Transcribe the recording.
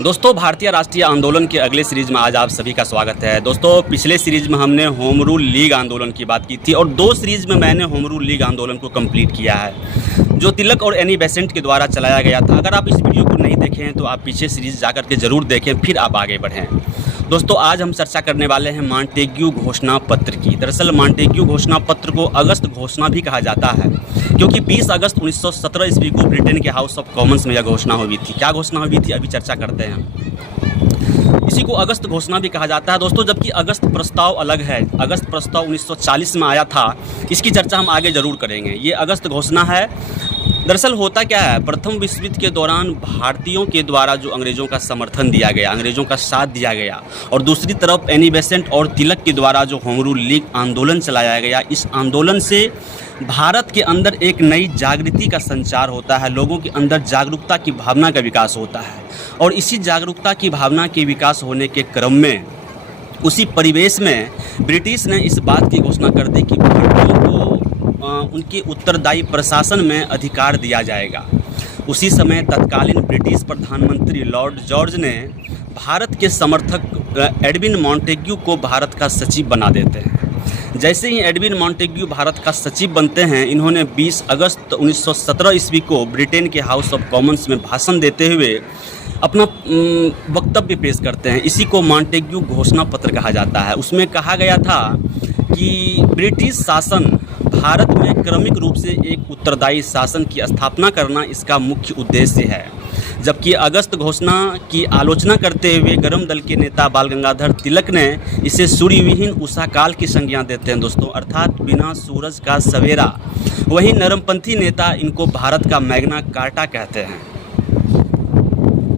दोस्तों, भारतीय राष्ट्रीय आंदोलन के अगले सीरीज में आज आप सभी का स्वागत है। दोस्तों, पिछले सीरीज में हमने होम रूल लीग आंदोलन की बात की थी और दो सीरीज में मैंने होम रूल लीग आंदोलन को कंप्लीट किया है, जो तिलक और एनी बेसेंट के द्वारा चलाया गया था। अगर आप इस वीडियो को नहीं देखें हैं तो आप पीछे सीरीज जाकर के ज़रूर देखें, फिर आप आगे बढ़ें। दोस्तों, आज हम चर्चा करने वाले हैं मॉन्टेग्यू घोषणा पत्र की। दरअसल मॉन्टेग्यू घोषणा पत्र को अगस्त घोषणा भी कहा जाता है, क्योंकि 20 अगस्त 1917 ईस्वी को ब्रिटेन के हाउस ऑफ कॉमन्स में यह घोषणा हुई थी। क्या घोषणा हुई थी, अभी चर्चा करते हैं। इसी को अगस्त घोषणा भी कहा जाता है दोस्तों, जबकि अगस्त प्रस्ताव अलग है। अगस्त प्रस्ताव 1940 में आया था, इसकी चर्चा हम आगे जरूर करेंगे। ये अगस्त घोषणा है। दरअसल होता क्या है, प्रथम विश्व युद्ध के दौरान भारतीयों के द्वारा जो अंग्रेज़ों का समर्थन दिया गया, अंग्रेज़ों का साथ दिया गया, और दूसरी तरफ एनी बेसेंट और तिलक के द्वारा जो होम रूल लीग आंदोलन चलाया गया, इस आंदोलन से भारत के अंदर एक नई जागृति का संचार होता है। लोगों के अंदर जागरूकता की भावना का विकास होता है, और इसी जागरूकता की भावना के विकास होने के क्रम में, उसी परिवेश में ब्रिटिश ने इस बात की घोषणा कर दी कि भारतीयों को उनके उत्तरदायी प्रशासन में अधिकार दिया जाएगा। उसी समय तत्कालीन ब्रिटिश प्रधानमंत्री लॉर्ड जॉर्ज ने भारत के समर्थक एडविन मॉन्टेग्यू को भारत का सचिव बना देते हैं। जैसे ही एडविन मॉन्टेग्यू भारत का सचिव बनते हैं, इन्होंने 20 अगस्त 1917 ईस्वी को ब्रिटेन के हाउस ऑफ कॉमन्स में भाषण देते हुए अपना वक्तव्य पेश करते हैं। इसी को मॉन्टेग्यू घोषणा पत्र कहा जाता है। उसमें कहा गया था कि ब्रिटिश शासन भारत में क्रमिक रूप से एक उत्तरदायी शासन की स्थापना करना इसका मुख्य उद्देश्य है। जबकि अगस्त घोषणा की आलोचना करते हुए गरम दल के नेता बाल गंगाधर तिलक ने इसे सूर्यविहीन उषा काल की संज्ञा देते हैं दोस्तों, अर्थात बिना सूरज का सवेरा। वहीं नरमपंथी नेता इनको भारत का मैग्ना कार्टा कहते हैं।